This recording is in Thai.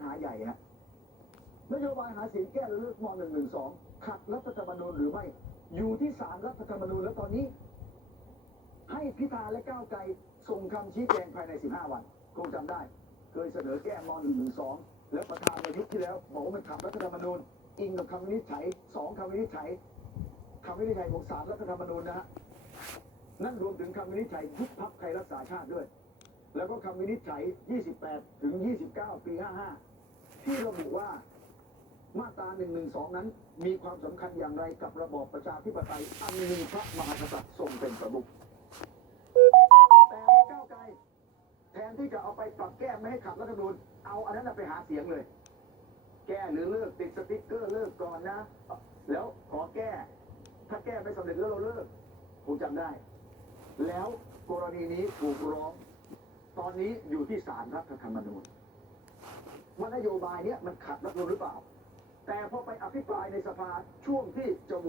ญหาใหญ่ฮะนโยบายหาเสียงแก้เลือกม .112 ขัดรัฐธรรมนูญหรือไม่ อยู่ที่ศาลรัฐธรรมนูญแล้วตอนนี้ ให้พิธาและก้าวไกลส่งคำชี้แจงภายใน 15 วันคงจำได้ เคยเสนอแก้ม .112 และประธานในยุคที่แล้วบอกว่ามันขัดรัฐธรรมนูญอิงกับคำวินิจฉัยสองคำวินิจฉัยคำวินิจฉัยของศาลรัฐธรรมนูญนะฮะนั่นรวมถึงคำวินิจฉัยยุบพักไทยรักษาชาติด้วย แล้วก็คำวินิจฉัย 28 ถึง 29 ปี 55 ที่ระบุว่ามาตรา 112 นั้น มีความสำคัญอย่างไรกับระบอบประชาธิปไตย อันมีพระมหากษัตริย์ทรงเป็นประมุขแต่ว่าก้าวไกลแทนที่จะเอาไปปรับแก้ไม่ให้ขัดรัฐธรรมนูญเอาอันนั้นไปหาเสียงเลย แก้หรือเลิกติดสติ๊กเกอร์เลิกก่อนนะ แล้วขอแก้ ถ้าแก้ไม่สำเร็จแล้วเราเลิกผมจำได้ แล้วกรณีนี้ถูกร้อง ตอนนี้อยู่ที่ศาลรัฐธรรมนูญว่านโยบายเนี้ยมันขัดรัฐธรรมนูญหรือเปล่า แต่พอไปอภิปรายในสภาช่วงที่จะ